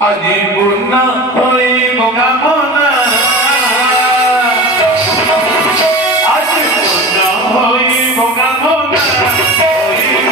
আজি পূর্ণ হইব কামনা আজি পূর্ণ হইব কামনা হইব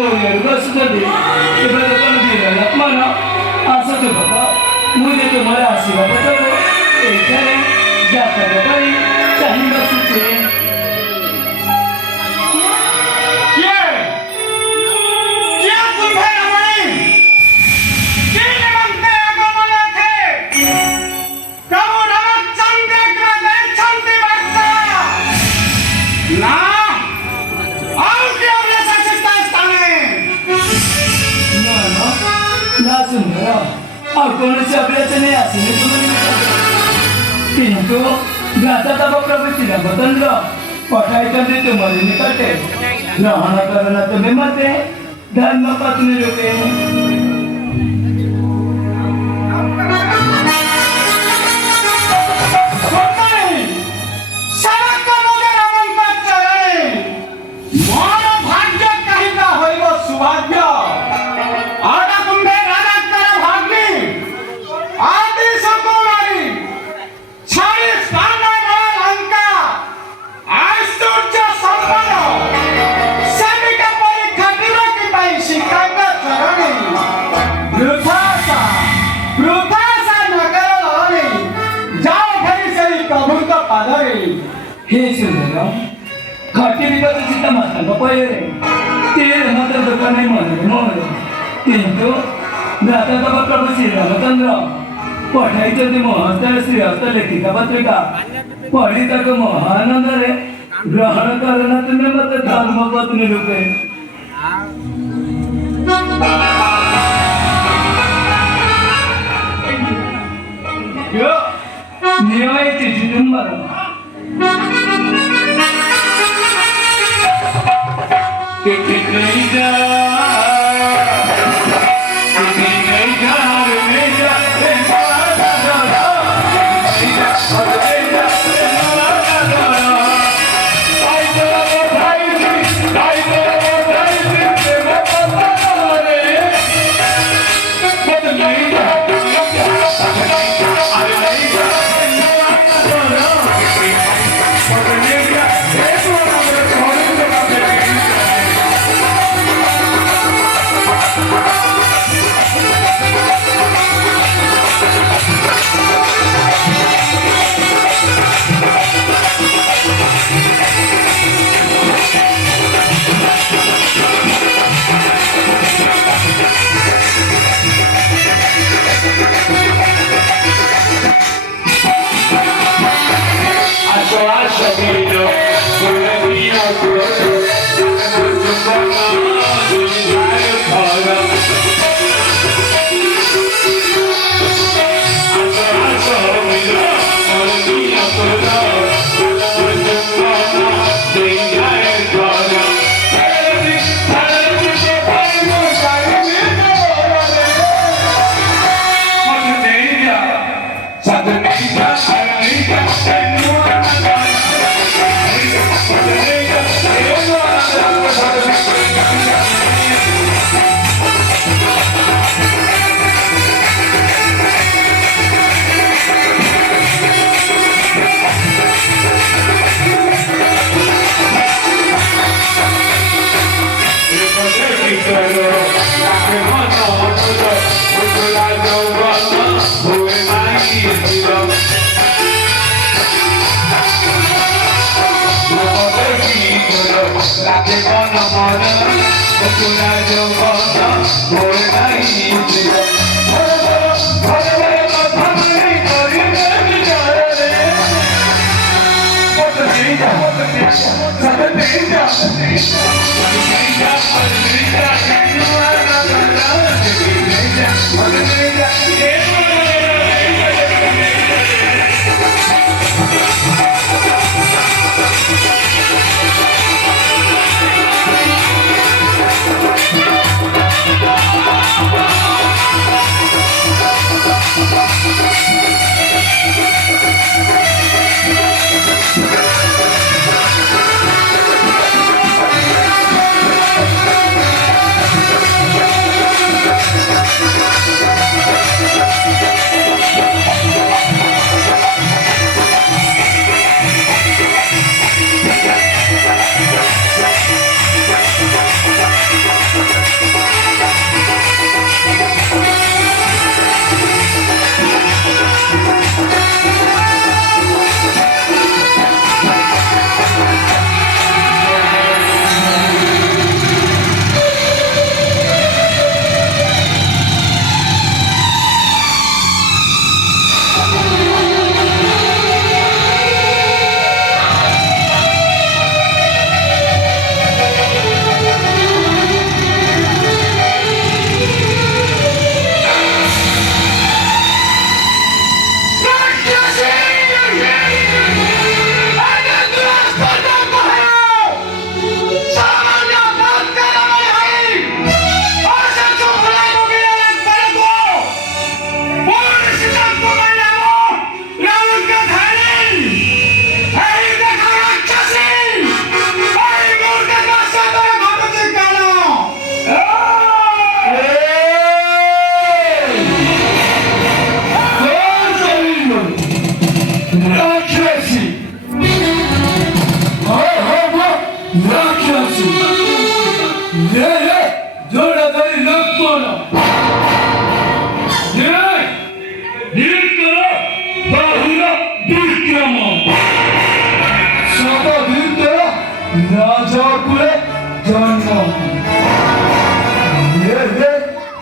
मोर्याला सुद्धा दे ते बरं पण दिलेला म्हणा असं तर बघा मुझे तुम्हाला आशीर्वाद करो एखादे जाता बाई काही बसूचे कोणाची अभ्यास नाही असे किंतु ज्ञाता प्रवृत्तीला बदलल पठायचं ते तुम्हाला निकटे ग्रहण करणं तुम्ही मते धर्म पत्नी लोके हे सुंदर खाटी विकास चिंता माता पहिले ते मात्र दुकान नाही म्हणले किंतु जाता प्रभू श्रीरामचंद्र पठायचं ते महत्व श्रीहस्त लेखिका पत्रिका पढी तक महानंद रे ग्रहण करणं तुम्ही मत धर्म पत्नी लोके निवायची चिदंबर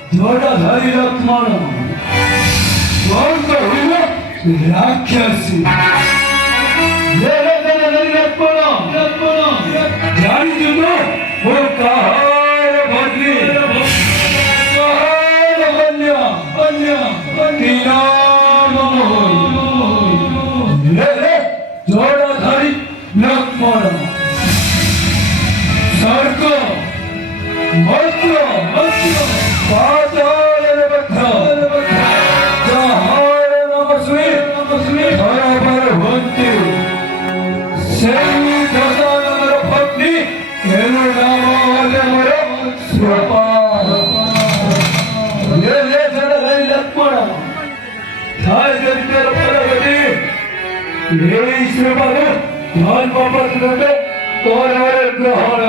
ଜଟାଧାରୀ ଲକ୍ଷ୍ମଣ କଣ କହିଲ ରାକ୍ଷସୀ ଜଟାଧାରୀ ଲକ୍ଷ୍ମଣ ଜାଣିଛୁ ତ ମୁଁ କାହାର ଭଗ୍ନୀ କାହାର କନ୍ୟା କି ନାମ ଜଟାଧାରୀ ଲକ୍ଷ୍ମଣ ସ୍ୱର୍ଗ মন্ত্র পাতালের ব্যথা যাহার নাম শুনি ধরাবার ভক্তি সেই ধরাবার ভক্তি এর নাম হলে আমার শ্রপান লে জড়াই লক্ষ্মণ ধায় জড়িতের পরবর্তী এই শ্রপান ধন পাপত করবে তোর গ্রহণ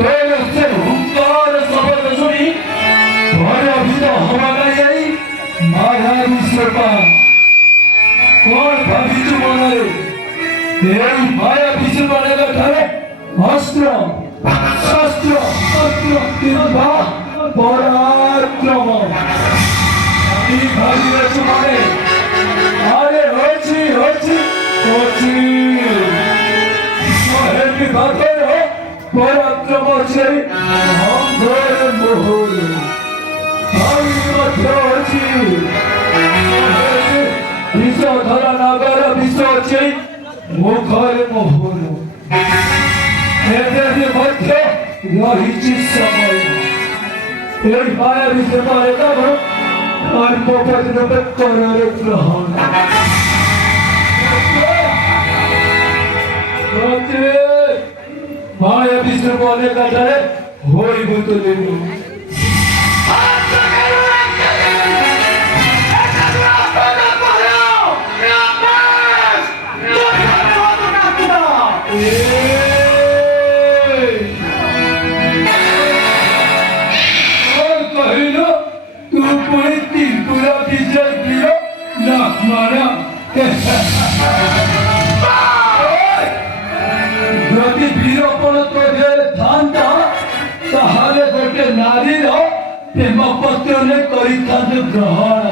हुंकार शब्द सुनी भयभीत हवा गई मायावी श्रोता कौन भाविचु मନରେ এই মায়াবী শ্রোতার ঠারে অস্ত্র শস্ত্র কিংবা পরাক্রম আমি ভাবিয়াছু মানে আরে হয়েছি হেবি ভাবের পরাক্রম আছে অন্ধের মোহর আমি মধ্য আছি বিষ ধরা নাগর বিষ আছে মুখরে মোহর এদের মধ্যে রহিছি সময় এই মায়া বিষে পারে তব কর্মপত্র করার গ্রহণ माया विष्णु बोले का डरे होई भूत लेनु तू पूरी तीन पूरा विजय दियो लक्ष्मण যদি বীরপণ তোদের থান্তা তাহলে গোটে নারীর প্রেম পত্রে করিথাନ୍ତୁ গ্রহণ